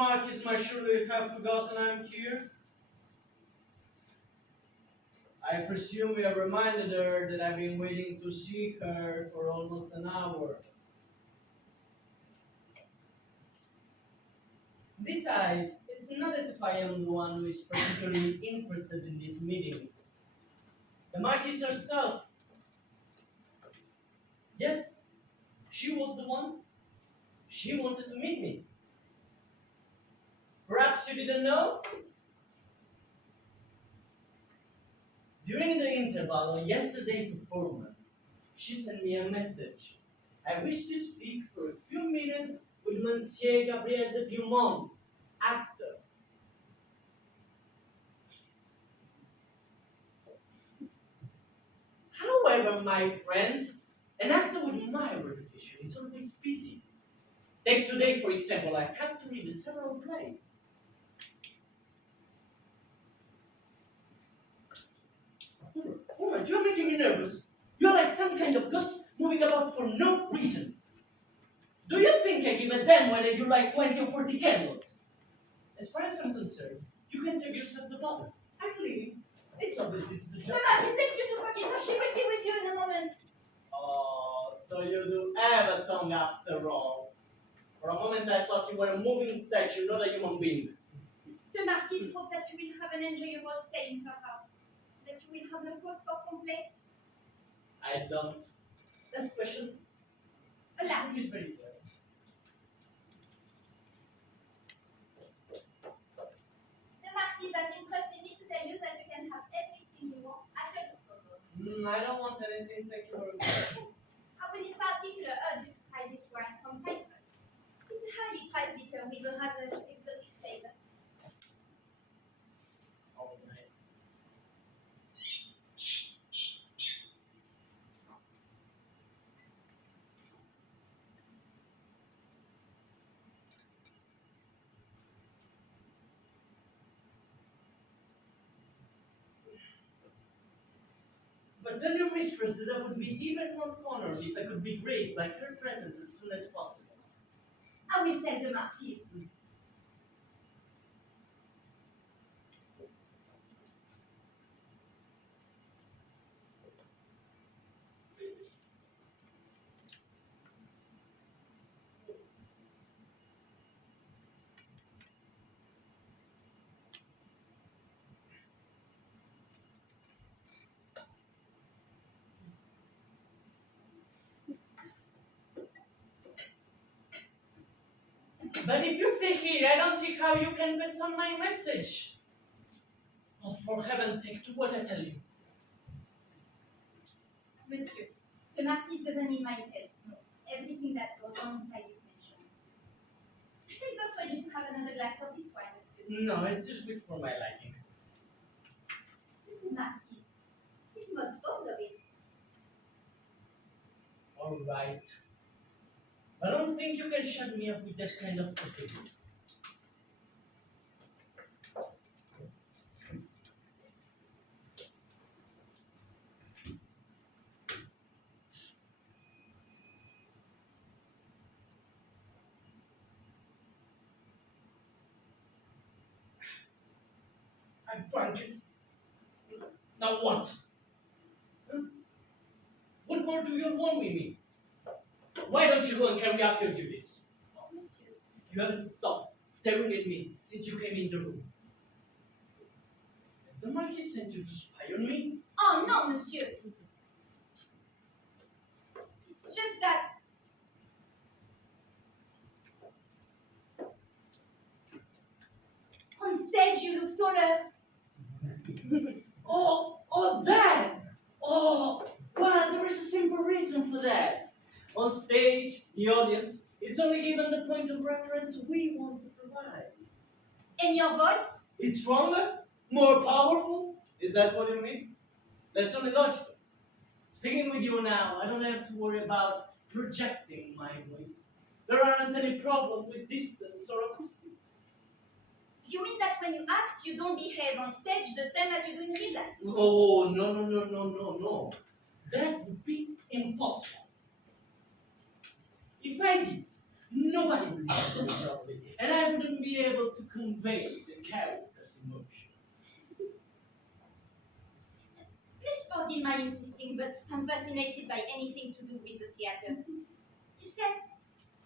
Marquis might surely have forgotten I'm here. I presume we have reminded her that I've been waiting to see her for almost an hour. Besides, it's not as if I am the one who is particularly interested in this meeting. The Marquis herself. Yes, she was the one. She wanted to meet me. Perhaps you didn't know? During the interval on yesterday's performance, she sent me a message. I wish to speak for a few minutes with Monsieur Gabriel de Beaumont, actor. However, my friend, an actor with my reputation is always busy. Take today, for example, I have to read several plays. Woman, you're making me nervous. You're like some kind of ghost moving about for no reason. Do you think I give a damn whether you light 20 or 40 candles? As far as I'm concerned, you can save yourself the bother. Actually, it's obvious it's the job. Mama, he begs you to forgive her. She will be with you in a moment. Oh, so you do have a tongue after all. For a moment I thought you were a moving statue, not a human being. The Marquise hopes that you will have an enjoyable stay in her house. That you will have no cause for complaint. I don't. That's special. Alas. It's very pleasant. The Marquise has entrusted me to tell you that you can have everything you want at your disposal. I don't want anything, thank you very much. I will in particular urge you to try this wine from Cyprus. It's a highly priced liquor with a rather exotic flavor. All right. But tell your mistress that I would be even more honored if I could be graced by her presence as soon as possible. I will tell the Marquise. But if you stay here, I don't see how you can pass on my message. Oh, for heaven's sake, do what I tell you. Monsieur, the Marquise doesn't need my help. No, everything that goes on inside is mentioned. I think it's for you to have another glass of this wine, monsieur. No, it's just good for my liking. The Marquise is most fond of it. All right. I don't think you can shut me up with that kind of stupidity. I drank it. Now what? Huh? What more do you want with me? Why don't you go and carry out your duties? Oh, monsieur. You haven't stopped staring at me since you came in the room. Has the Marquis sent you to spy on me? Oh, no, monsieur. It's just that. On stage, you look taller. Oh, that! Oh, well, there is a simple reason for that. On stage, the audience is only given the point of reference we want to provide. And your voice? It's stronger, more powerful. Is that what you mean? That's only logical. Speaking with you now, I don't have to worry about projecting my voice. There aren't any problem with distance or acoustics. You mean that when you act, you don't behave on stage the same as you do in real life? Oh, no. That would be impossible. If I did, nobody will listen to me properly, and I wouldn't be able to convey the character's emotions. Please forgive my insisting, but I'm fascinated by anything to do with the theater. You said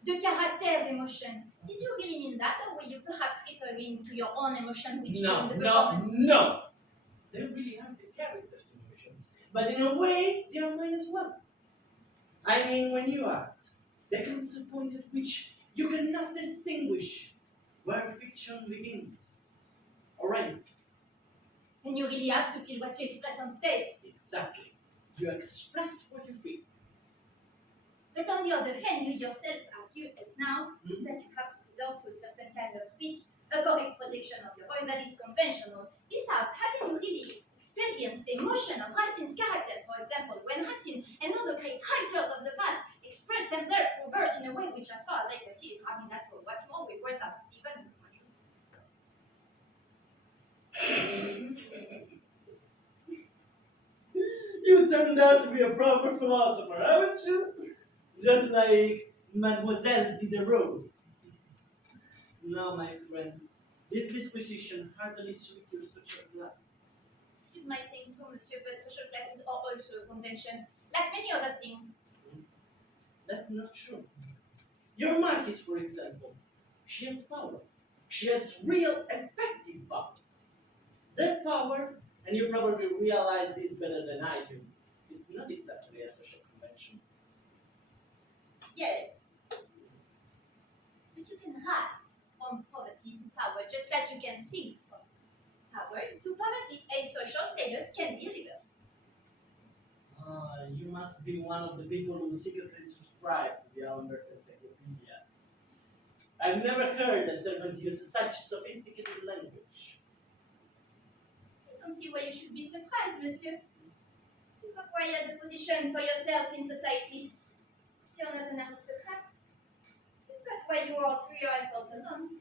the character's emotion. Did you really mean that, or were you perhaps referring to your own emotion which No, during the no, performance? no! They really are the character's emotions, but in a way, they are mine as well. I mean, when you act, there comes a point at which you cannot distinguish where fiction begins or ends. Then you really have to feel what you express on stage. Exactly. You express what you feel. But on the other hand, you yourself argue as now that you have to resort to a certain kind of speech, a correct projection of your voice that is conventional. Besides, haven't you really experienced the emotion of Racine's character, for example, when Racine and other great writers of the past express them there through verse in a way which, as far as I can see, is hardly natural. What's more, we were that even in the You turned out to be a proper philosopher, haven't you? Just like Mademoiselle Diderot. No, my friend, this disposition hardly suits your social class. Excuse my saying so, monsieur, but social classes are also a convention, like many other things. That's not true. Your Marquise, for example, she has power. She has real effective power. That power, and you probably realize this better than I do, it's not exactly a social convention. Yes. But you can rise from poverty to power just as you can sink from power to poverty. A social status can be reversed. You must be one of the people who secretly subscribe to the Alberta Encyclopedia. I've never heard a servant use such sophisticated language. I don't see why you should be surprised, monsieur. You've acquired a position for yourself in society. You're not an aristocrat. You've got where you are through your effort alone.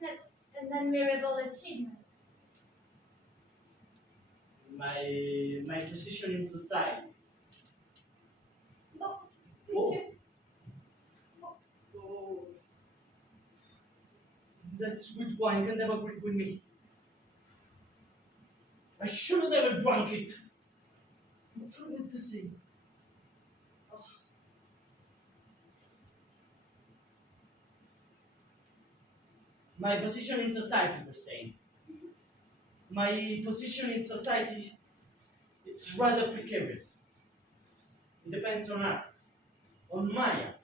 That's an admirable achievement. My position in society. Oh, monsieur. Oh, that sweet wine can never agree with me. I should have never drunk it. It's always the same. Oh. My position in society, per se. My position in society, it's rather precarious. It depends on art, on my art.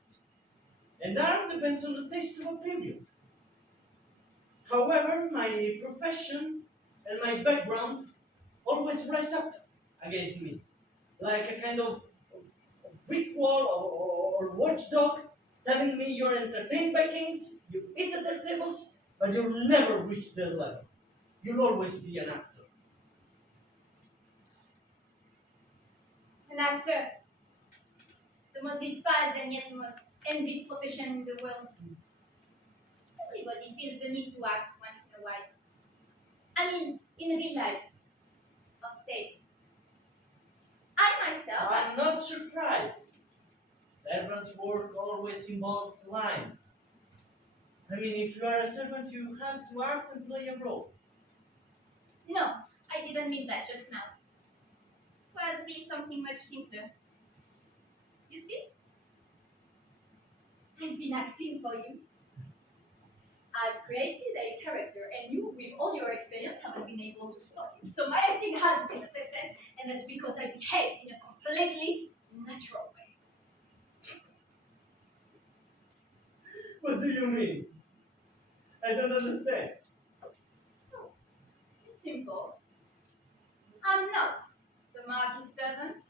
And art depends on the taste of a period. However, my profession and my background always rise up against me, like a kind of brick wall or watchdog telling me you're entertained by kings, you eat at their tables, but you'll never reach their level. You'll always be an actor. An actor. The most despised and yet most envied profession in the world. Everybody feels the need to act once in a while. I mean, in real life, off stage. I myself. I'm not surprised. Servant's work always involves lying. I mean, if you are a servant, you have to act and play a role. No, I didn't mean that just now. It was really something much simpler. You see? I've been acting for you. I've created a character, and you, with all your experience, haven't been able to spot it. So my acting has been a success, and that's because I behaved in a completely natural way. What do you mean? I don't understand. Oh, it's simple. I'm not the Marquis' servant.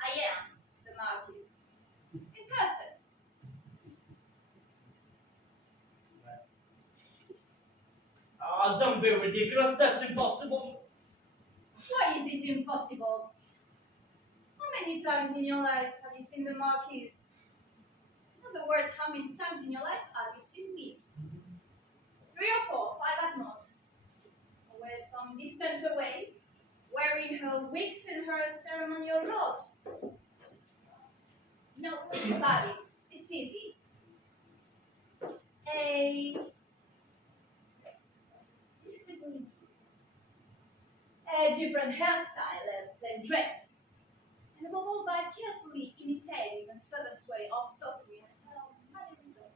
I am the Marquis. In person. Oh, don't be ridiculous. That's impossible. Why is it impossible? How many times in your life have you seen the Marquis? In other words, how many times in your life have you seen me? 3 or 4, 5 at most. Always some distance away, wearing her wigs and her ceremonial robes. No, think about it. It's easy. a discreetly a different hairstyle and dress, and above all by carefully imitating a servant's way of talking and mannerism.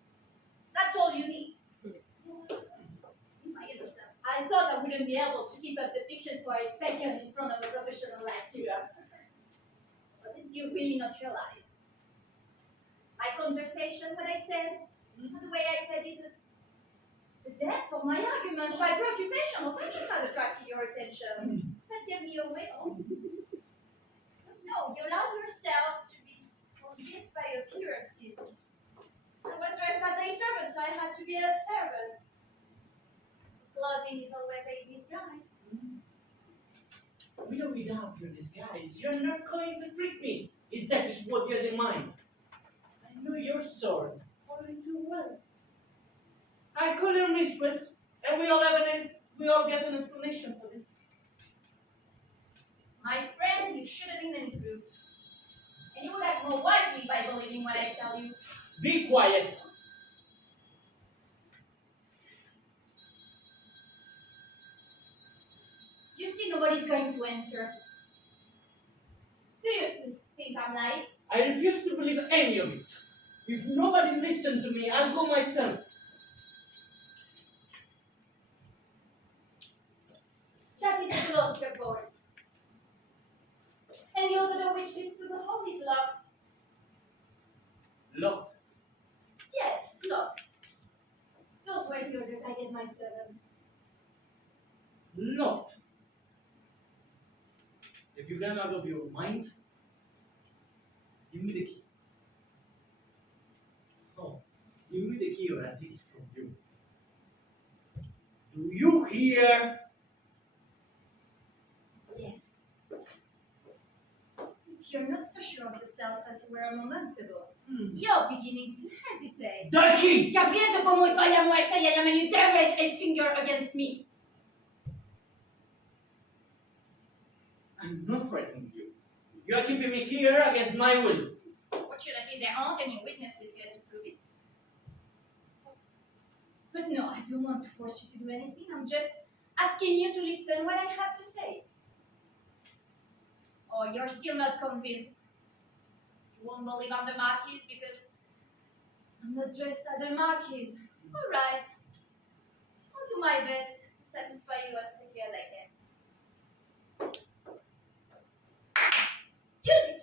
That's all you need. I understand. I thought I wouldn't be able to keep up the fiction for a second in front of a professional like you. But did you really not realize? My conversation, what I said, the way I said it, the depth of my arguments, my preoccupation of which had attracted your attention. That gave me away. Oh. No, you allowed yourself to be convinced by appearances. I was dressed as a servant, so I had to be a servant. Clothing is always a disguise. With or without your disguise, you're not going to trick me. Is that just what you had in mind? I know your sword only too well. I call her mistress, and we all get an explanation for this. My friend, you shouldn't even improve. And you would act more wisely by believing what I tell you. Be quiet. You see, nobody's going to answer. Do you think I'm lying? I refuse to believe any of it. If nobody listened to me, I'll go myself. That is closed, your board. And the other door which leads to the hall is locked. Locked. Yes, locked. Those were the orders I gave my servants. Locked. If you ran out of your mind, give me the key. Oh, give me the key or I'll take it from you. Do you hear? Yes. But you're not so sure of yourself as you were a moment ago. You're beginning to hesitate. The key! Gabriel de Beaumont, if I am who I say I am, and you dare raise a finger against me. I'm not frightening you. You are keeping me here against my will. Fortunately, there aren't any witnesses here to prove it. But no, I don't want to force you to do anything. I'm just asking you to listen what I have to say. Oh, you're still not convinced. You won't believe I'm the Marquise because I'm not dressed as a Marquise. All right. I'll do my best to satisfy you as quickly as I can. Use it!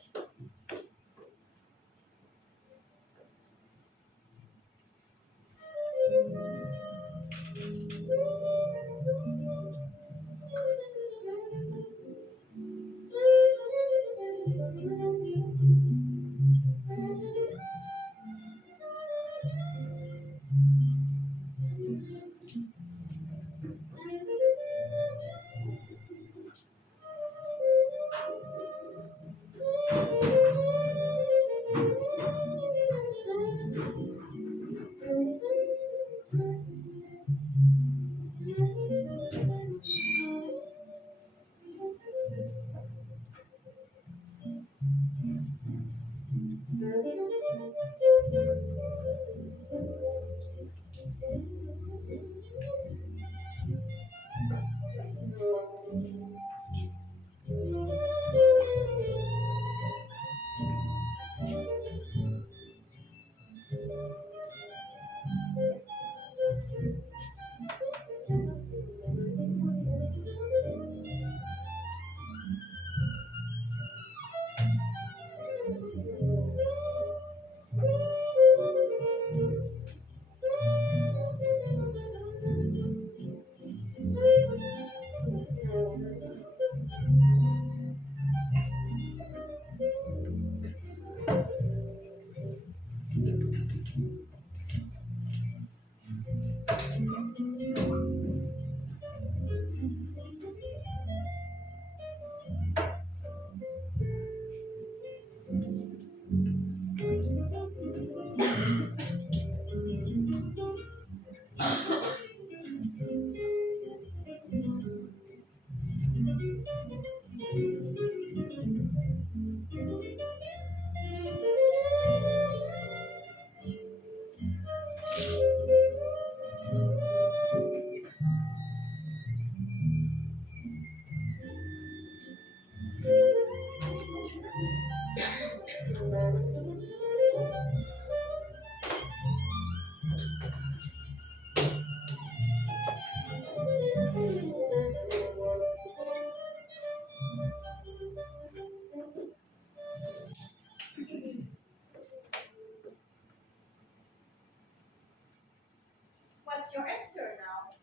what's your answer now?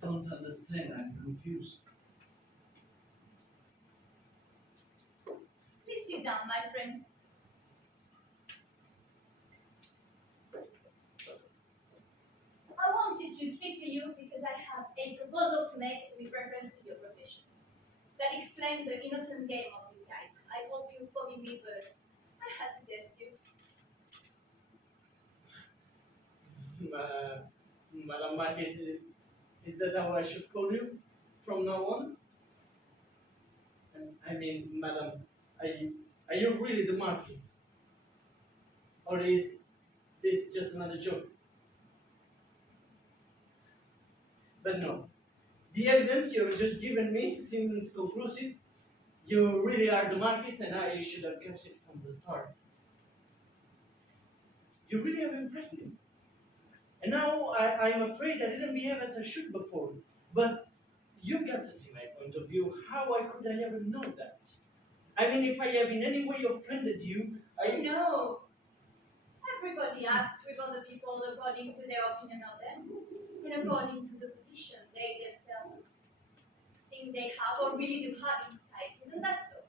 Don't understand, I'm confused. Please sit down, my friend. I wanted to speak to you because I have a proposal to make with reference to your profession. That explains the innocent game of these guys. I hope you forgive me, but I had to test you. Madam Marquis, is that how I should call you from now on? I mean, Madam, are you really the Marquis? Or is this just another joke? But no, the evidence you've just given me seems conclusive. You really are the Marquis, and I should have guessed it from the start. You really have impressed me. And now I'm afraid I didn't behave as I should before. But you've got to see my point of view. How could I ever know that? I mean, if I have in any way offended you, No. Everybody acts with other people according to their opinion of them, and according to the position they themselves think they have or really do have in society. Isn't that so?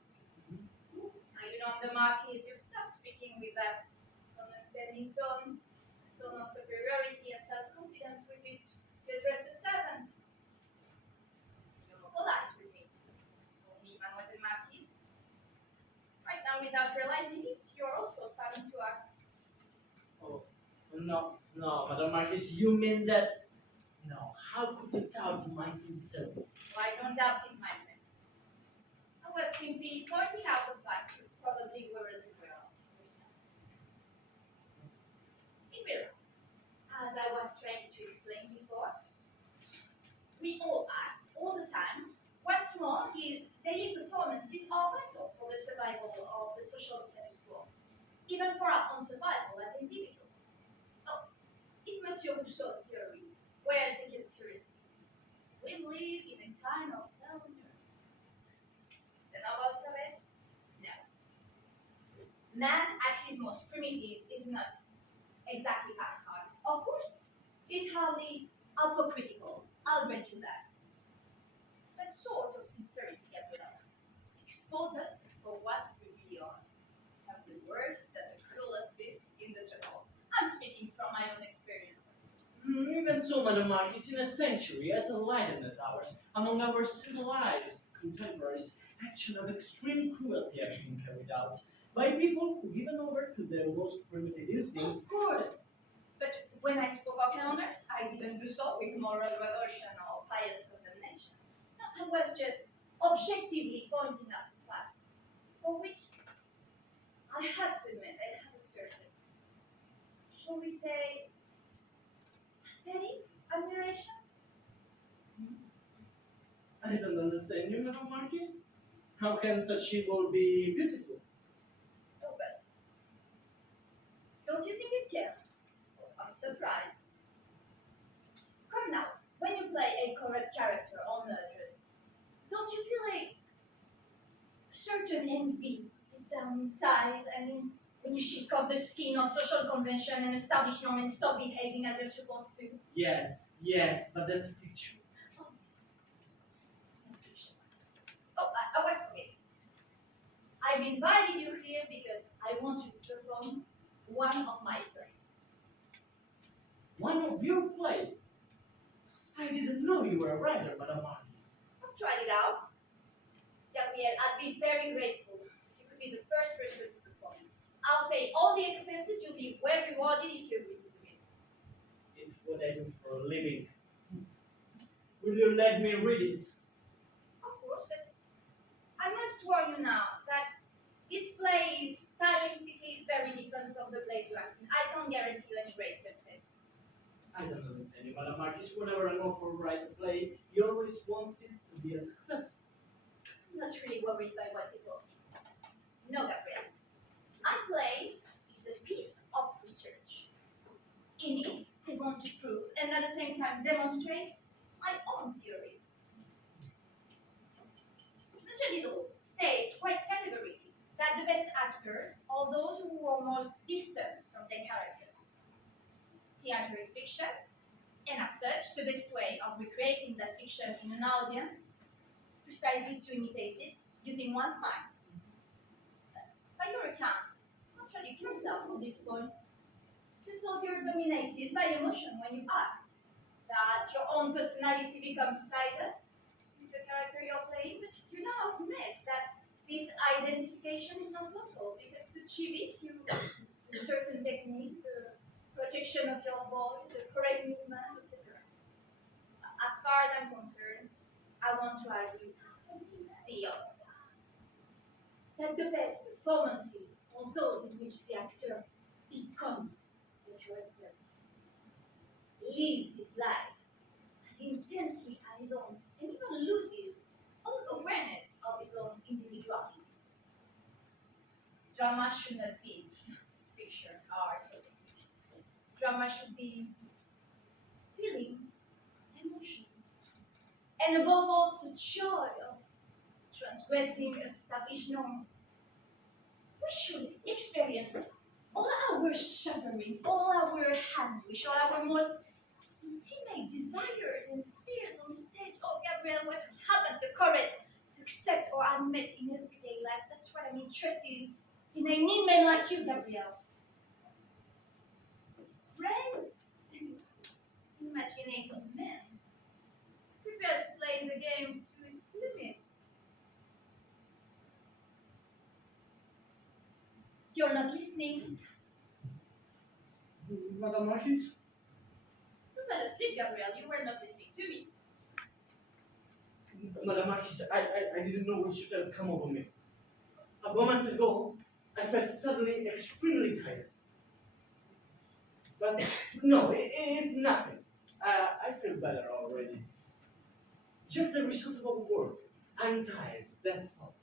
Now you know the Marquis, you stop speaking with that condescending tone of superiority and self-confidence with which you address the servant. You're more polite with me. For me, Mademoiselle Marquise. Right now, without realizing it, you're also starting to act. Oh, no, Madam Marquis, you mean that? No, how could you doubt my sincerity? Well, I don't doubt it, my friend. I was simply pointing out the fact you probably were a little well yourself. In real life, as I was trying to explain before, we all act all the time. What's more, his daily performances are vital for the survival of the social status quo, even for our own survival as individuals. Oh, if Monsieur Rousseau's theories were taken seriously, we live in a kind of hell on earth. The noble savage? No. Man at his most primitive is not exactly archaic. Of course, it's hardly hypocritical, I'll grant you that. That sort of sincerity, Gabriel, exposes us for what we really are. Have the worst and the cruelest beast in the jungle. I'm speaking from my own experience. Even so, Madam Marquis, in a century as enlightened as ours, among our civilized contemporaries, action of extreme cruelty have been carried out by people who, given over to their most primitive instincts, Of course. But when I spoke of Helleners, I didn't do so with moral revulsion or pious condemnation. No, I was just objectively pointing out the facts, for which I have to admit I have a certain, shall we say, aesthetic admiration. I don't understand you, Madam Marquis. How can such evil be beautiful? Oh, but don't you think it can? Oh, I'm surprised. Come now, when you play a correct character on murders, don't you feel a certain envy deep down inside? I mean, when you shake off the skin of social convention and established norm and stop behaving as you're supposed to. Yes, but that's fiction. Oh, I was forgetting. I've invited you here because I want you to perform one of my plays. One of your play? I didn't know you were a writer, Madam Marquis. I've tried it out. Gabriel, I'd be very grateful if you could be the first person to perform. I'll pay all the expenses. You'll be well rewarded if you agree to do it. It's what I do for a living. Will you let me read it? Of course, but I must warn you now that this play is stylistically very different from the plays you act in. I can't guarantee you any great success. I don't understand you, Madam Marquis. Whenever an author writes a play, he always wants it to be a success. I'm not really worried by what people think. No, Gabriel. My play is a piece of research. In it, I want to prove and at the same time demonstrate my own theories. Monsieur Diderot states quite categorically that the best actors are those who are most distant from their character. theater is fiction, and as such, the best way of recreating that fiction in an audience is precisely to imitate it using one's mind. By your account, contradict yourself on this point. You told you're dominated by emotion when you act, that your own personality becomes tied up with the character you're playing, but you now admit that this identification is not total, because to achieve it, you use certain techniques, the projection of your voice, the correct movement, etc. As far as I'm concerned, I want to argue the opposite. That the best performances are those in which the actor becomes the character, lives his life as intensely as his own, and even loses all awareness of his own individuality. Drama should not be fiction, art. Drama should be feeling, emotion, and above all, the joy of transgressing established norms. We should experience all our suffering, all our anguish, all our most intimate desires and fears on stage. Oh, Gabrielle, what happened? The courage to accept or admit in everyday life. That's what I'm interested in. And I need men like you, Gabrielle. Brave and imaginative men, prepared to play the game to its limits. You're not listening. Madame Marquis? You fell asleep, Gabrielle. You were not listening to me. Madame Marquis, I didn't know what should have come over me. A moment ago, I felt suddenly extremely tired. But no, it's nothing. I feel better already. Just the result of our work. I'm tired, that's all.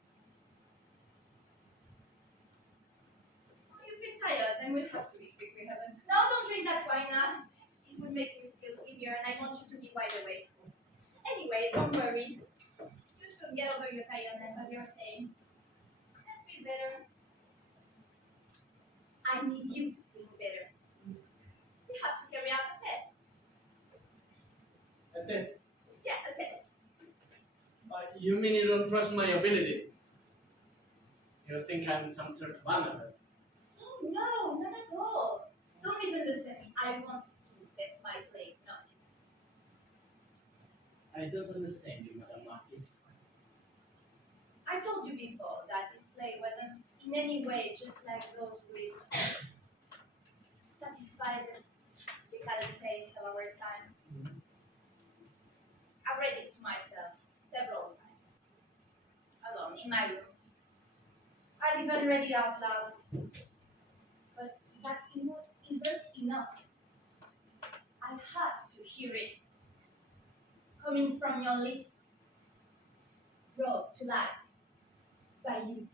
Oh, you feel tired, then we'll have to be quick. We haven't. No, don't drink that wine. It would make you feel sleepier, and I want you to be wide awake. Anyway, don't worry. You should get over your tiredness, as you're saying. And feel better. I need you to feel better. You have to carry out a test. A test? Yeah, a test. You mean you don't trust my ability? You think I'm some sort of amateur? Oh, no, not at all. Don't misunderstand me. I want to test my play, not you. I don't understand you, Madame Marquis. I told you before that this play wasn't in any way just like those which satisfy the decadent taste of our time. I read it to myself several times, alone in my room. I've even read it out loud, but that isn't enough. I have to hear it coming from your lips, brought to life by you.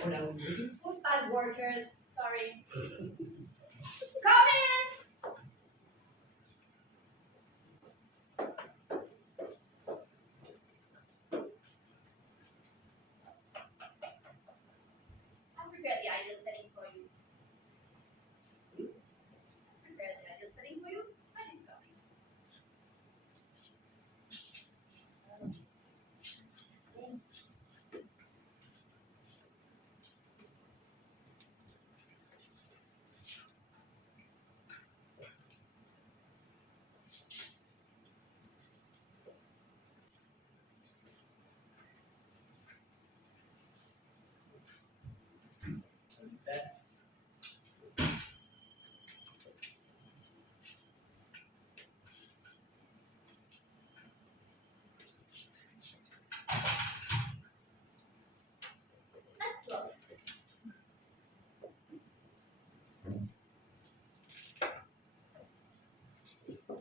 What I'm looking for? Bad workers, sorry. Come in! I prepared the ideal setting for you. I prepared the ideal setting for you, and it's coming.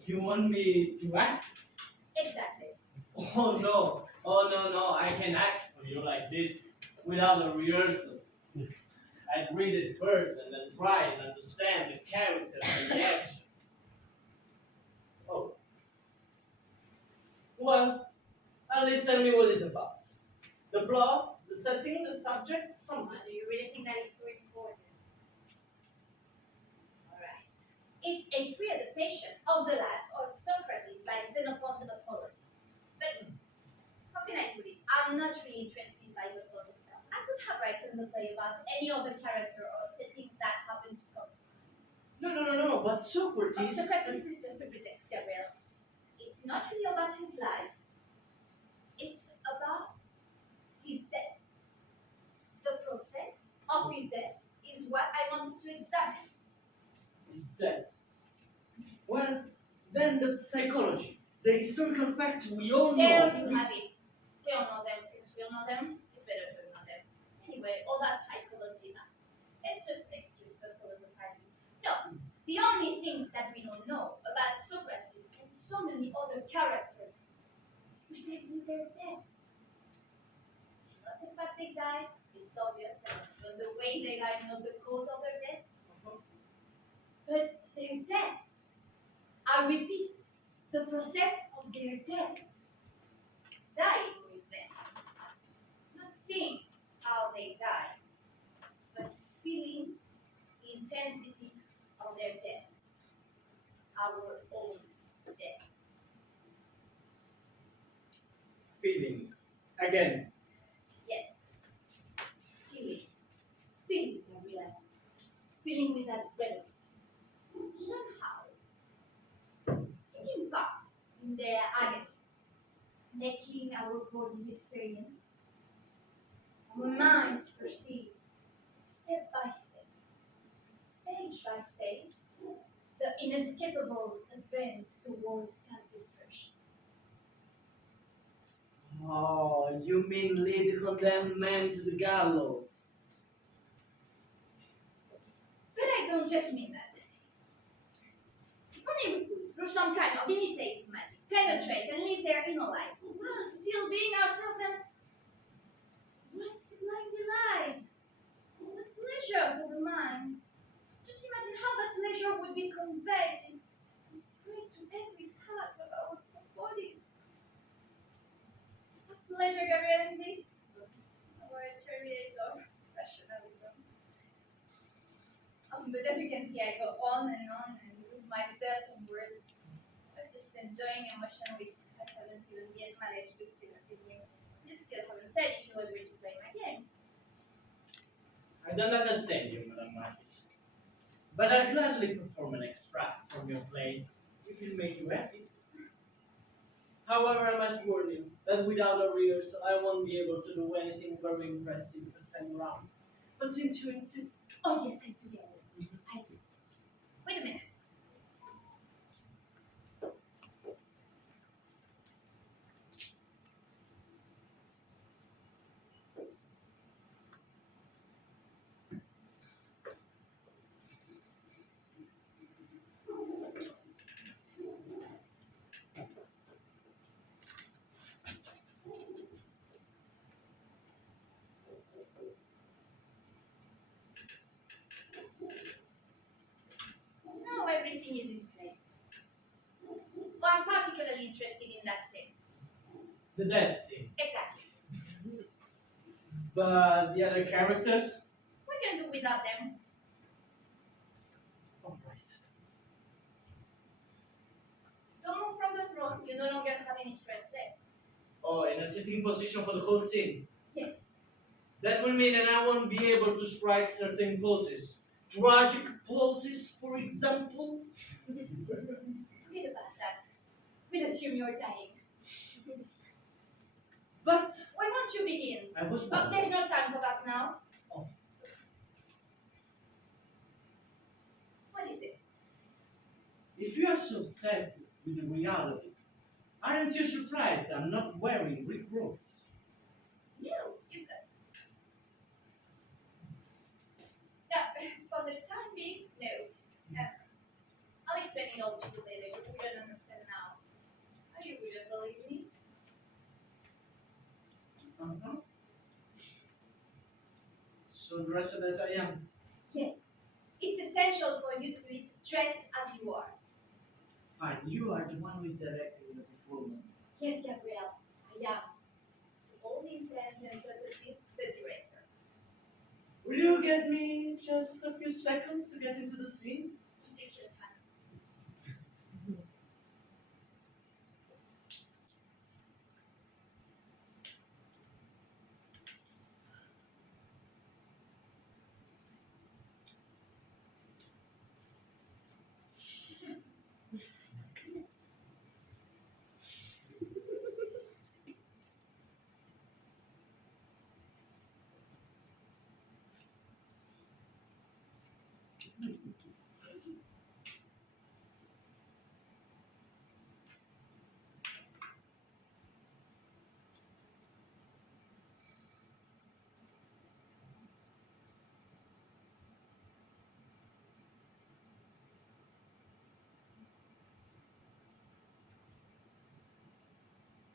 You want me to act? Exactly. Oh no. Oh no, no. I can act for you like this without a rehearsal. I'd read it first and then try and understand the character and the action. Oh. Well, at least tell me what it's about. The plot, the setting, the subject, something. Do you really think that is so important? Alright. It's a free adaptation of the life of Socrates, like Xenophon's Apology. But how can I put it? I'm not really interested by the plot itself. I could have written the play about any other character or setting that happened to come. No, but Socrates. Socrates is just a pretext, Gabriel. It's not really about his life. It's about his death. The process of his death is what I wanted to examine. Is dead. Well, then the psychology, the historical facts we all know. There you have it. We all know them since we all know them. It's better to know them. Anyway, all that psychology, it's just an excuse for philosophizing. No, the only thing that we don't know about Socrates and so many other characters is precisely their death. Not the fact they died, it's obvious, and the way they died, not the cause of their death. But their death. I repeat, the process of their death. Dying with them. Not seeing how they died, but feeling the intensity of their death. Our own death. Feeling. Again. Yes. Feeling. Feeling, Gabriela. Feeling with that rhythm. Somehow, taking part in their agony, making our bodies experience, our minds perceive, step by step, stage by stage, the inescapable advance towards self-destruction. Oh, you mean lead the condemned man to the gallows? But I don't just mean that. If only we could, through some kind of imitative magic, penetrate and live their inner life, while still being ourselves, then what sublime delight! What pleasure for the mind! Just imagine how that pleasure would be conveyed and spread to every part of our bodies. What pleasure, Gabriel, in this? Our age of rationalism. But as you can see, I go on and lose myself in words. I was just enjoying emotion which I haven't even yet managed to still with you. You still haven't said if you agree to play my game. I don't understand you, Madame Marquis. But I'll gladly perform an extract from your play if it'll make you happy. However, I must warn you that without a rehearsal, I won't be able to do anything very impressive first time around. But since you insist. Oh, yes, I do. I do. Wait a minute. Now everything is in place. Well, I'm particularly interested in that scene. The death scene. Exactly. But the other characters? We can do without them. Alright. Don't move from the throne. You no longer have any strength left. Oh, in a sitting position for the whole scene. Yes. That will mean that I won't be able to strike certain poses. Tragic poses, for example. Forget about that. We'll assume you're dying. But Why won't you begin? I was But there's no time for that now. Oh. What is it? If you are so obsessed with the reality, aren't you surprised I'm not wearing Greek robes? No, you for the time being, no. I'll explain it all to you later. You don't understand. believe me? Uh-huh. So dressed as I am. Yes. It's essential for you to be dressed as you are. Fine, you are the one who is directing the performance. Yes, Gabrielle, I am. To all intents and purposes, the director. Will you get me just a few seconds to get into the scene? Take your time.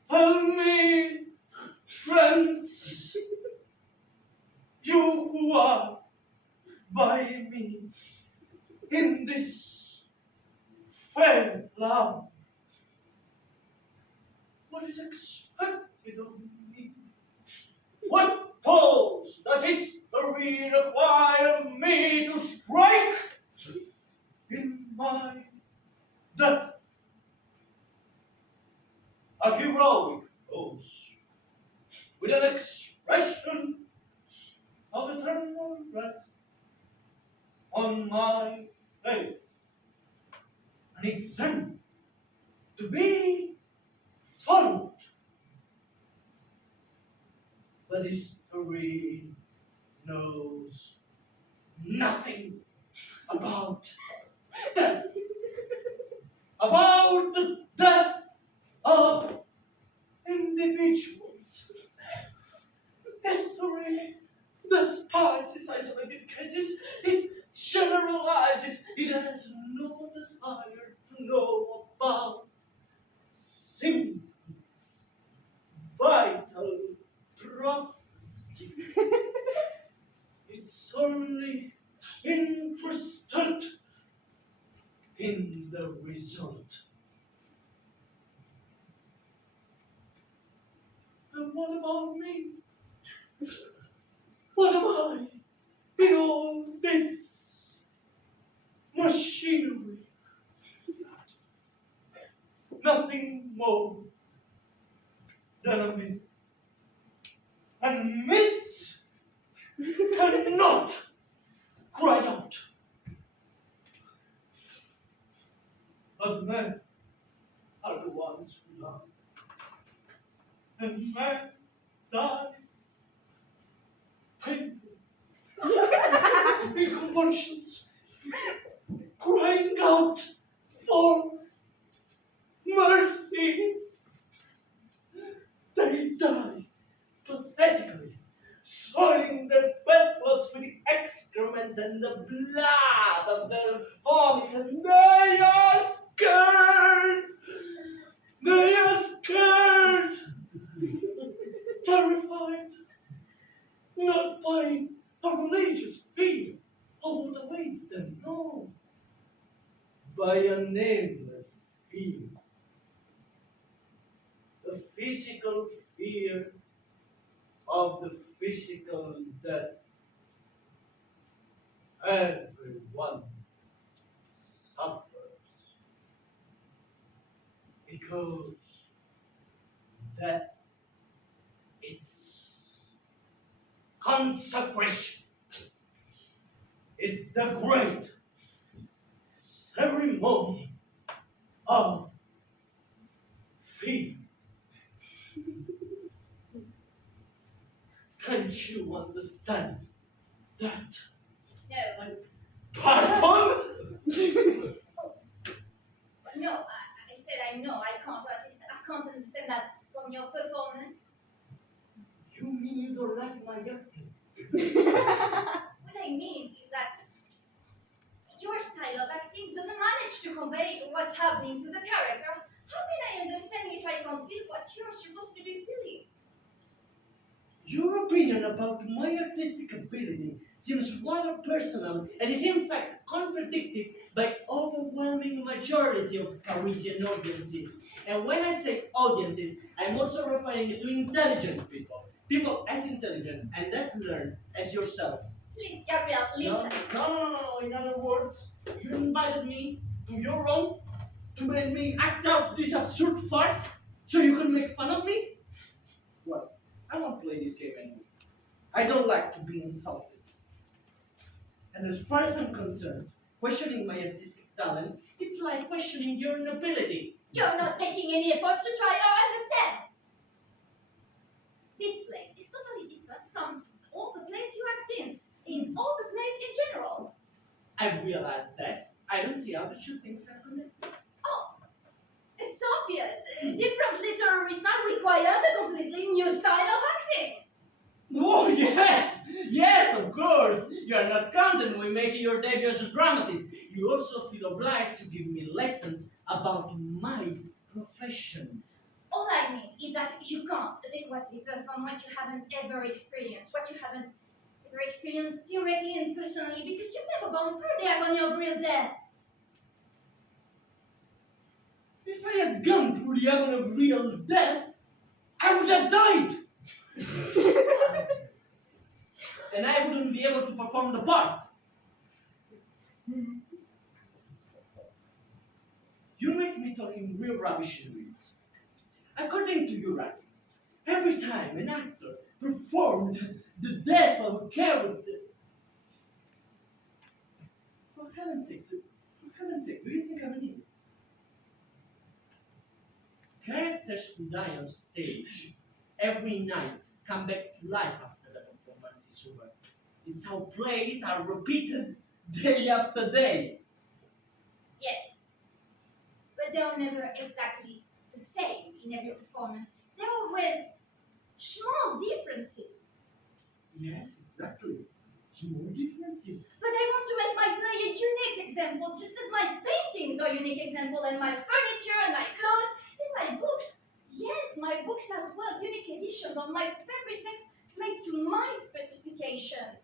Tell me, friends, you who are by me in this fair land, what is expected of me? What pose does history require me to strike in my death? A heroic pose with an expression of eternal rest on my face, an example to be followed. But history knows nothing about death, about the death of individuals. History despises isolated cases, it generalizes, it has no desire to know about symptoms, vital processes. It's only interested in the result. And what about me? What am I in all this machinery? Nothing more than a myth. And myths cannot cry out. But men are the ones who love. And men die painful, in convulsions, crying out for mercy. They die pathetically, soiling their bedclothes with the excrement and the blood of their vomit, and they are scared. They are scared, terrified, not by a religious fear of what awaits them, no, by a nameless fear, a physical fear of the physical death. Everyone suffers because death is consecration. It's the great ceremony of fear. Can't you understand that? No. Pardon? No, I said I know. I can't understand that from your performance. You mean you don't like my acting? What I mean is that your style of acting doesn't manage to convey what's happening to the character. How can I understand if I can't you're supposed to be feeling. Your opinion about my artistic ability seems rather personal and is in fact contradicted by overwhelming majority of Parisian audiences. And when I say audiences, I'm also referring to intelligent people. People as intelligent and as learned as yourself. Please, Gabriel, listen. No. In other words, you invited me to your room to make me act out this absurd farce so you can make fun of me? Well, I won't play this game anymore. I don't like to be insulted. And as far as I'm concerned, questioning my artistic talent, it's like questioning your nobility. You're not making any efforts to try or understand. This play is totally different from all the plays you act in all the plays in general. I realize that. I don't see how the two things are connected. Oh, it's obvious. A different literary style requires a completely new style of acting. Oh, yes, of course. You are not content with making your debut as a dramatist. You also feel obliged to give me lessons about my profession. All I mean is that you can't adequately perform what you haven't ever experienced, what you haven't ever experienced directly and personally, because you've never gone through the agony of real death. If I had gone through the agony of real death, I would have died. And I wouldn't be able to perform the part. You make me talking real rubbish in real. According to your argument, every time an actor performed the death of a character, for heaven's sake, do you think I'm an idiot? Characters who die on stage every night come back to life after the performance is over. It's how plays are repeated day after day. Yes, but they're never exactly the same in every performance. There are always small differences. Yes, exactly. Small differences. But I want to make my play a unique example, just as my paintings are unique example, and my furniture and my clothes and my books. Yes, my books as well, unique editions of my favorite texts made to my specification.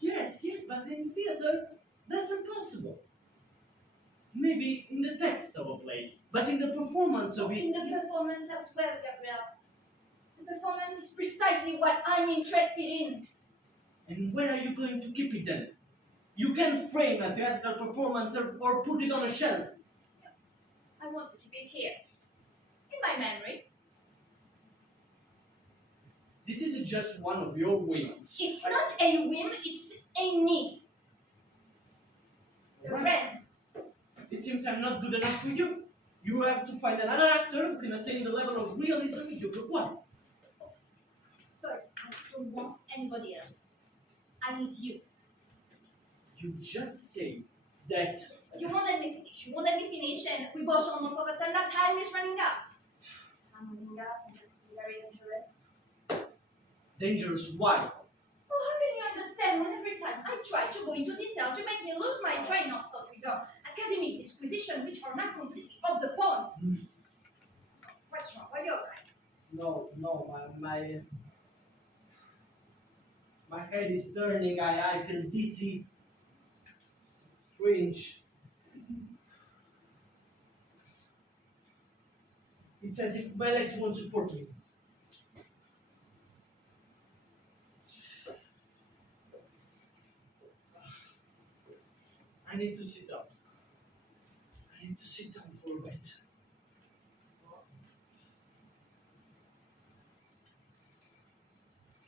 Yes, but in theater, that's impossible. Maybe in the text of a play, but in the performance of it. In the performance as well, Gabriel. The performance is precisely what I'm interested in. And where are you going to keep it then? You can frame a theatrical performance or put it on a shelf. I want to keep it here, in my memory. This is just one of your whims. It's not a whim, it's a need. A Right. friend. It seems I'm not good enough for you. You have to find another actor who can attain the level of realism you require. But I don't want anybody else. I need you. You just say that. You won't let me finish. You won't let me finish, and we both almost forgotten that time is running out. Time running out, and it's very dangerous. Dangerous why? Oh, how can you understand when every time I try to go into details, you make me lose my train of thought with your academic disquisition, which are not completely off the point? What's wrong? Are you alright? No, my head is turning, I feel dizzy. It's strange. It's as if my legs won't support me. I need to sit down. I need to sit down for a bit.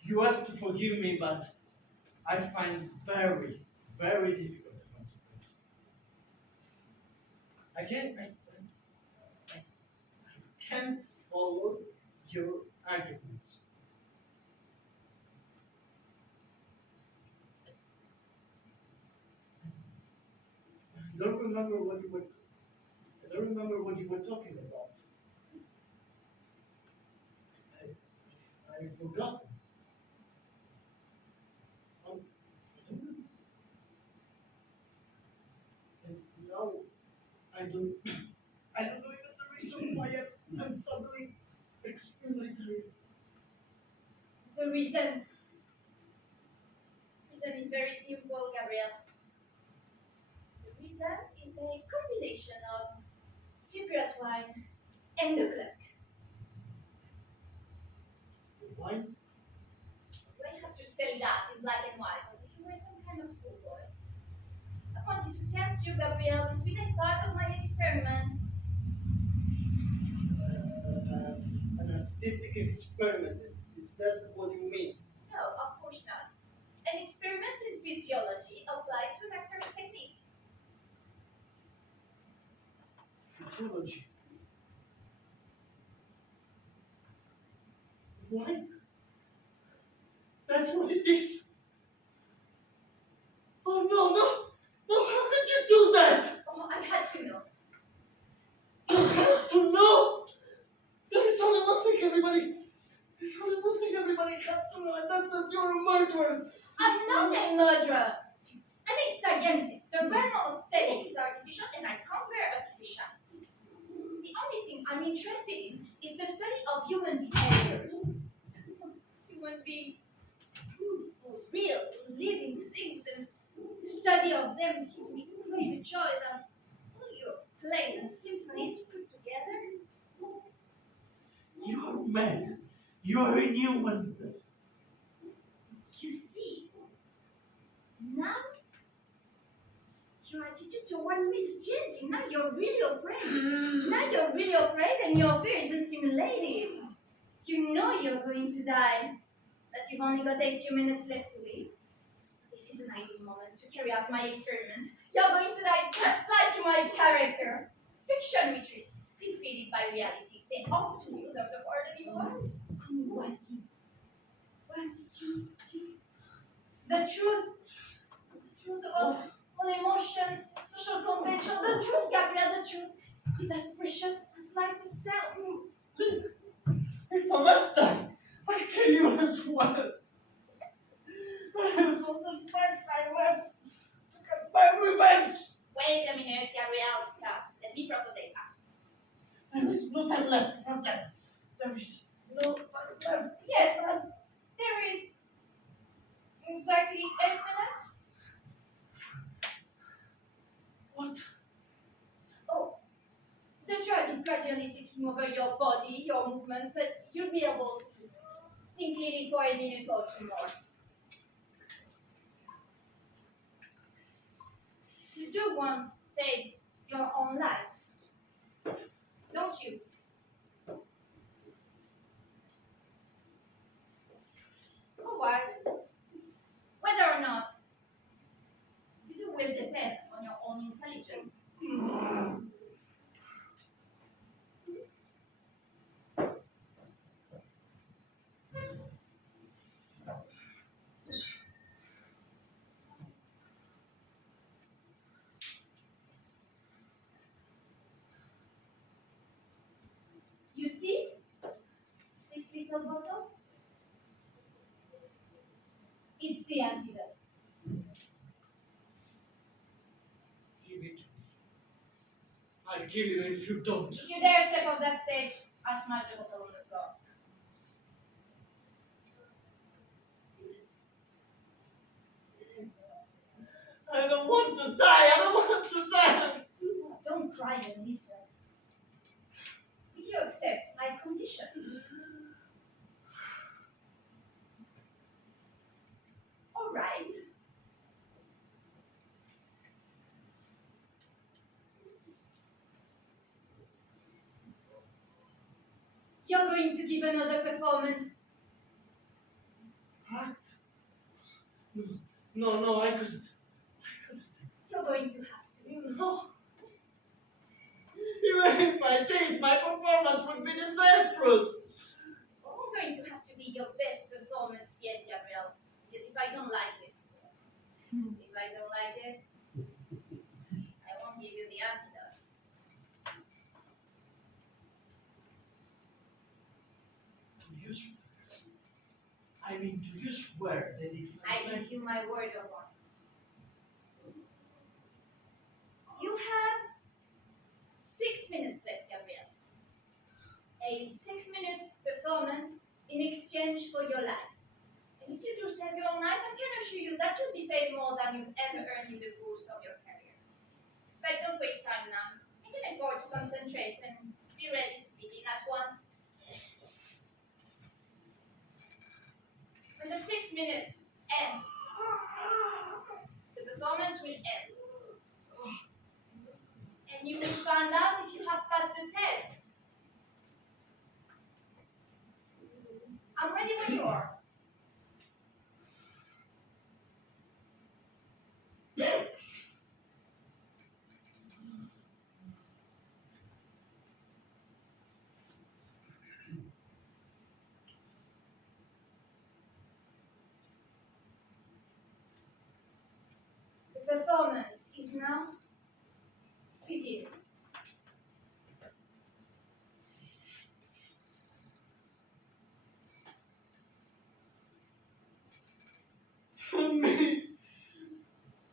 You have to forgive me, but I find very, very difficult to concentrate. I can't follow your arguments. I don't remember what you were talking about. I've forgotten. And now I don't know even the reason why I'm I'm suddenly extremely tired. The reason is very simple, Gabriel. The reason is a combination of Cypriot wine and the clock. Wine? Do I have to spell it out in black and white as if you were some kind of schoolboy? I wanted to test you, Gabriel, with a part of my experiment. An artistic experiment. Is that what you mean? No, of course not. An experiment in physiology applied to an actor's technique. Physiology. Wine? That's what it is. Oh no, no! No, how could you do that? Oh, I had to know. You have to know! There is only one thing everybody... There's only one thing everybody has to know, and that's that you're a murderer. I'm not a murderer. I'm a scientist. The realm of aesthetic is artificial, and I compare artificiality. The only thing I'm interested in is the study of human behaviors. Human beings, real, living things, and the study of them gives me greater joy than all your plays and symphonies put together. You are mad. You are inhuman. You see, now your attitude towards me is changing. Now you're really afraid. Now you're really afraid and your fear isn't simulated. You know you're going to die, that you've only got a few minutes left to live. This is an ideal moment to carry out my experiment. You're going to die just like my character. Fiction retreats, defeated by reality. They ought to build up the world anymore. I'm working. The truth of all emotion, social convention, the truth, Gabriel, the truth is as precious as life itself. If I must die, I kill you as well. I have so much strength I left to get my revenge. Wait a minute, Gabriel, stop. Let me propose a pact. There is no time left for that. There is no time left. Yes, but there is exactly 8 minutes. What? Oh, the drug is gradually taking over your body, your movement, but you'll be able to think clearly for a minute or two more. You do want to save your own life, don't you? Oh, well, whether or not, it will depend on your own intelligence. You see this little bottle? It's the antidote. Give it to me. I'll kill you if you don't. If you dare step off that stage, I'll smash the bottle on the floor. Please. Please. I don't want to die. I don't want to die. Don't cry and listen. Will you accept my conditions? All right. You're going to give another performance. Act? No, I couldn't. You're going to have to. No. Even if I did, my performance would be disastrous. It's going to have to be your best performance yet, Gabriel. Because if I don't like it, I won't give you the antidote. Do you swear? I mean, do you swear that if I give you my word of honor. You have 6 minutes left, Gabriel. exchange for your life. And if you do sell your own life, I can assure you that you'll be paid more than you've ever earned in the course of your career. But don't waste time now. I can afford to concentrate and be ready to begin at once. When the 6 minutes end, the performance will end. And you will find out if you have passed the test. I'm ready when you are. The performance is now begin.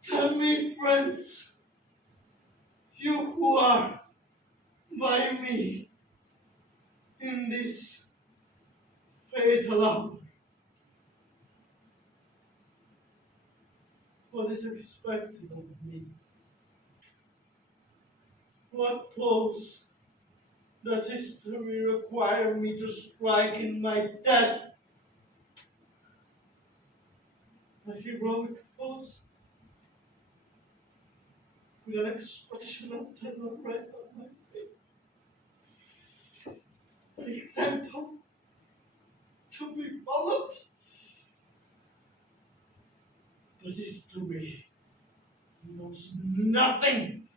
Tell me, friends, you who are by me in this fatal hour, what is expected of me? What pose does history require me to strike in my death? A heroic pose with an expression of tender rest on my face. An example to be followed. But history knows nothing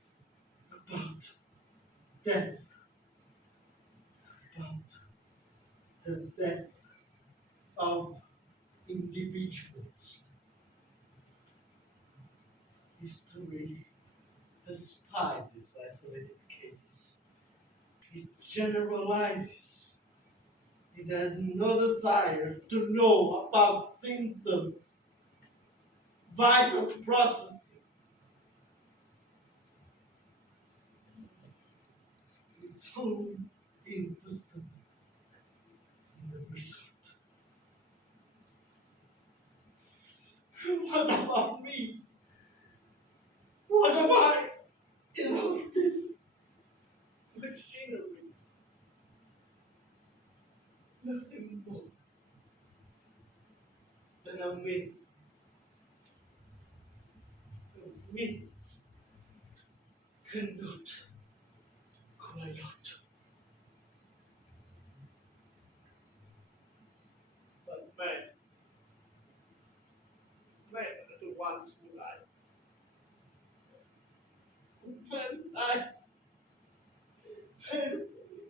about death. About the death of individuals. History despises isolated cases. It generalizes. It has no desire to know about symptoms, vital processes. It's only interested in the result. What about me? What am I in all this machinery? Nothing more than a myth. Myths cannot cry out. But men are the ones who lie. Men lie painfully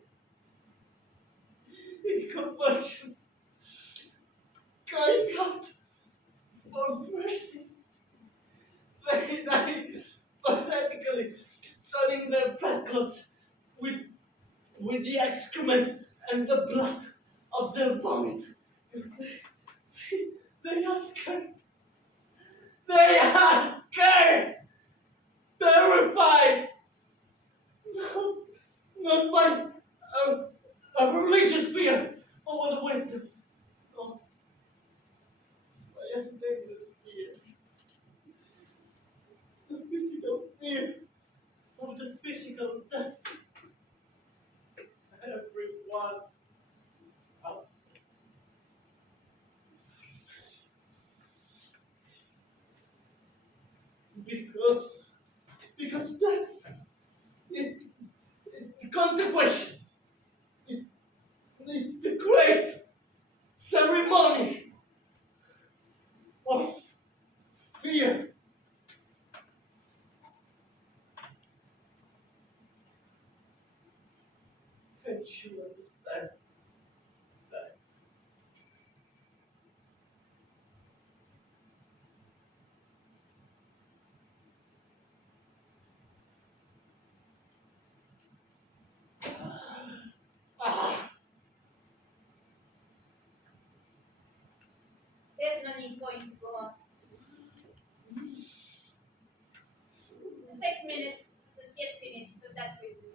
in convulsions, crying out for mercy. They lie pathetically, soiling their blood clots with the excrement and the blood of their vomit. They are scared. They are scared, terrified. No, not by a religious fear or the wisdom. No, by a nameless fear. The physical fear of the physical death. Everyone out. Because death, it's consequential. It's the great ceremony of fear. Can't you understand that? There's no need for you to go on. The 6 minutes isn't yet finished, but that will do.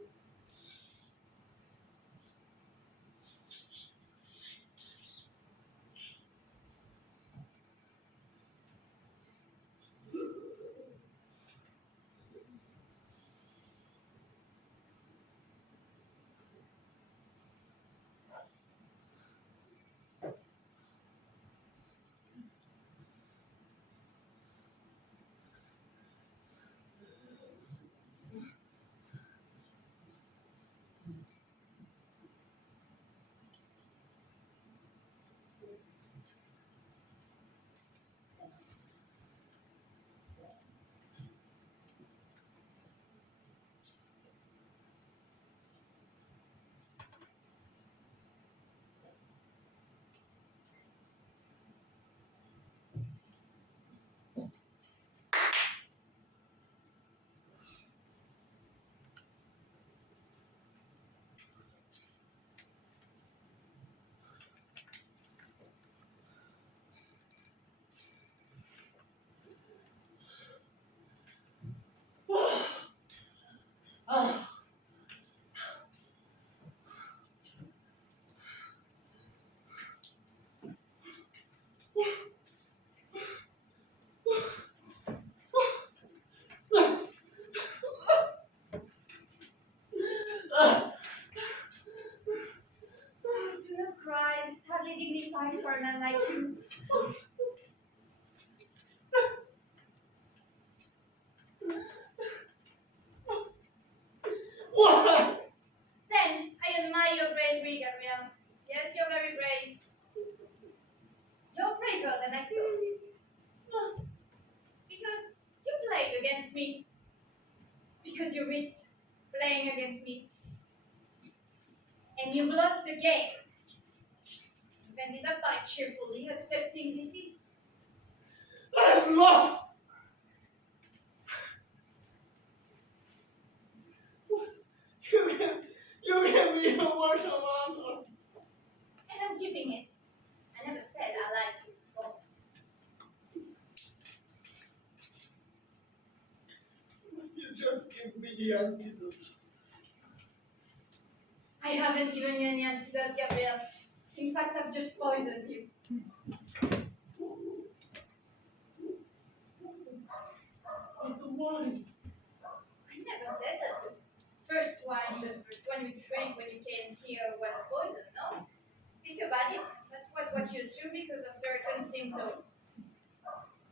fight for a man like you. Why? Then I admire your bravery, Gabriel. Yes, you're very brave. You're braver than I thought. Because you played against me. Because you risked playing against me. And you've lost the game. You've ended up by cheerfully accepting defeat. I'm lost! You gave me your word of honor. And I'm keeping it. I never said I liked your performance. You just gave me the antidote. I haven't given you any antidote, Gabriel. In fact, I've just poisoned you. But the wine. I never said that the first one you drank when you came here was poison, no? Think about it. That was what you assumed because of certain symptoms.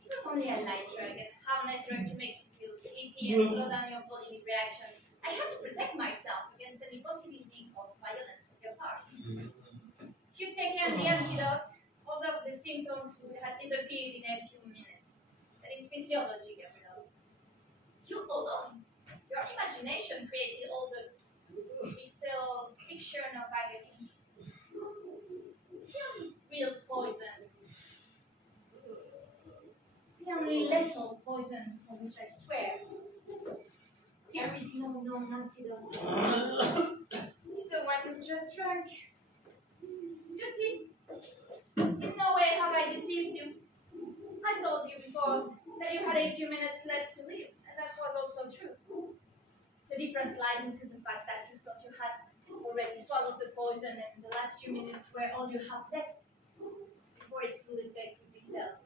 It was only a light drug, and harmless drug to make you feel sleepy and slow down your bodily reaction. I had to protect myself against any possibility of violence on your part. If you'd taken the antidote, all of the symptoms would have disappeared in a few minutes. That is physiology, Gabriel. Your imagination created all the visceral fiction of agony. The only real poison, the only lethal poison for which I swear, there is no known antidote. The one you just drank. You see, in no way have I deceived you. I told you before that you had a few minutes left to live, and that was also true. The difference lies into the fact that you thought you had already swallowed the poison, and the last few minutes were all you have left before its full effect would be felt.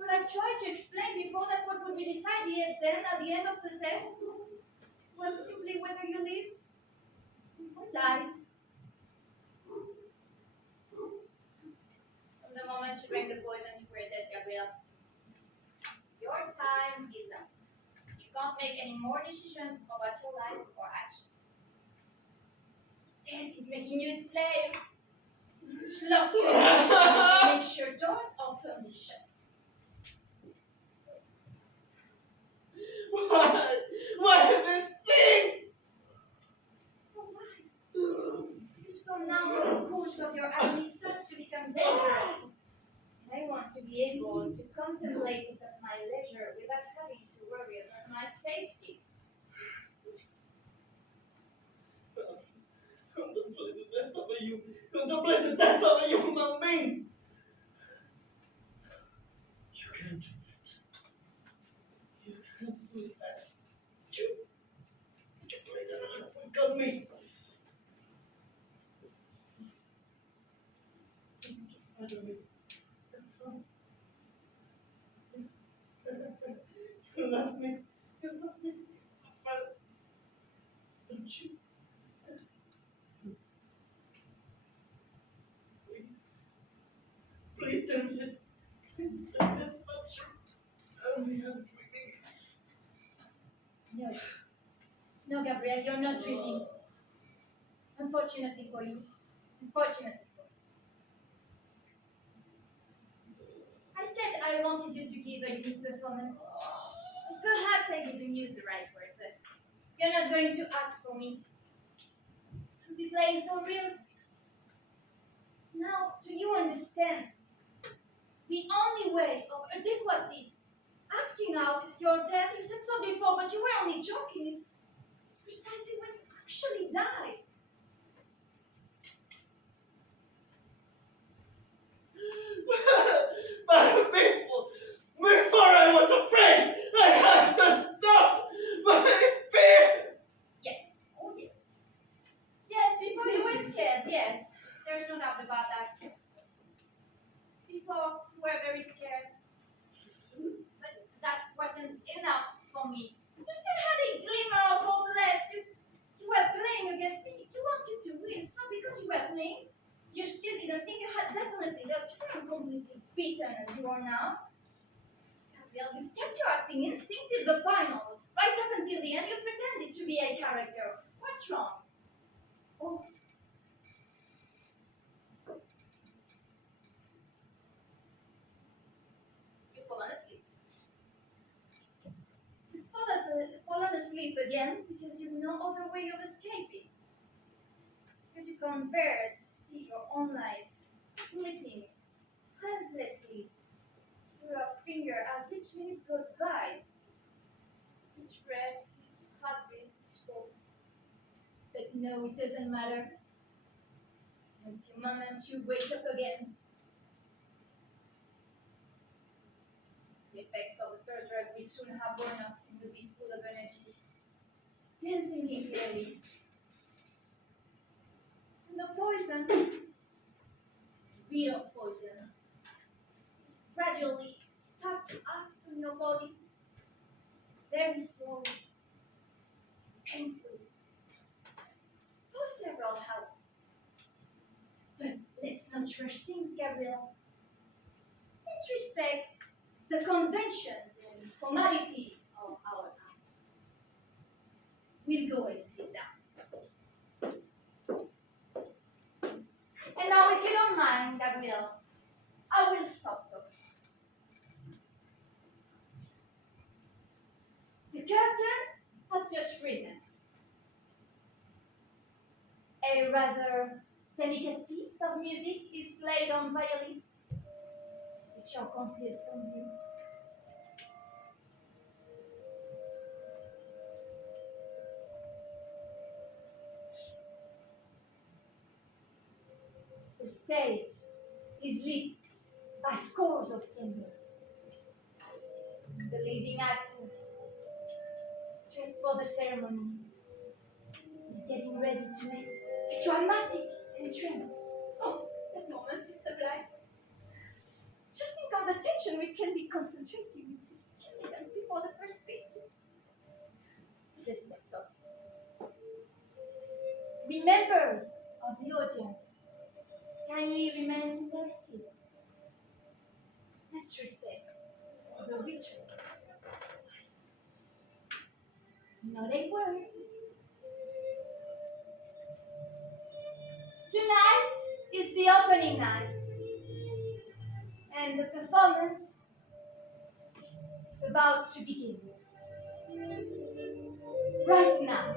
But I tried to explain before that what would be decided then at the end of the test was simply whether you lived or died. From the moment you drank the poison, you were dead, Gabriel. Your time is up. You can't make any more decisions about your life or action. Death is making you its slave. It's locked you in and makes your doors are firmly shut. Why? Why these things? Oh, why? Because from now on, the course of your agony starts to become dangerous. And I want to be able to contemplate it at my leisure without having to worry about my safety. Contemplate the death of a contemplate the death of a human being. You can't do that. You can't do that. You played another trick on me. You want to flatter me. That's all. You love me. You love me. Suffer. Don't you? Please tell me this. Please tell me that's not true. Tell me I'm dreaming. No. No, Gabriel, you're not dreaming. Unfortunately for you. Unfortunately for you. I said I wanted you to give a unique performance. Perhaps I didn't use the right words. You're not going to act for me. To be playing for real. Now, do you understand? The only way of adequately acting out your death, you said so before, but you were only joking, is precisely when you actually die. But before I was afraid, I had to stop my fear. Yes. Oh, yes. Yes, before you were scared, yes. There's no doubt about that. Before, you were very scared. But that wasn't enough for me. You still had a glimmer of hope left. You were playing against me. You wanted to win, so because you were playing, You still didn't think you had definitely left her and completely beaten as you are now? Gabriel, you've kept your acting instinct till the final. Right up until the end, you've pretended to be a character. What's wrong? Oh. You've fallen asleep. You've fallen asleep again because you've no other way of escaping. Because you can't bear to see your own life slipping helplessly through a finger as each minute goes by. Each breath, each heartbeat, each pulse. But no, it doesn't matter. In a few moments, you wake up again. The effects of the first drug will soon have worn off and you'll be full of energy. And thinking clearly. No poison. Real poison. Gradually start to act on your body. Very slowly. Painfully. For several hours. But let's not rush things, Gabriel. Let's respect the conventions and formality of our art. We'll go and sit down. And now, if you don't mind, Gabriel, I will stop talking. The curtain has just risen. A rather delicate piece of music is played on violins, which are concealed from view. The stage is lit by scores of candles. The leading actor, dressed for the ceremony, is getting ready to make a dramatic entrance. Oh, that moment is sublime. Just think of the tension we can be concentrating in a few seconds before the first speech. Let's step up. The members of the audience, kindly remain in their seats. Let's respect the ritual. Not a word. Tonight is the opening night, and the performance is about to begin. Right now.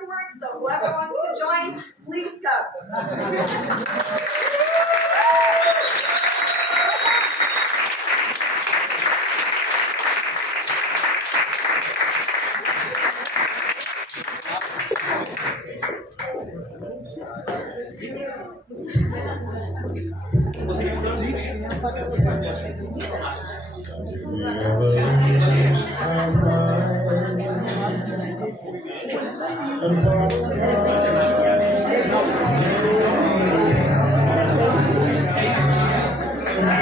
afterwards, so whoever wants to join, please come. And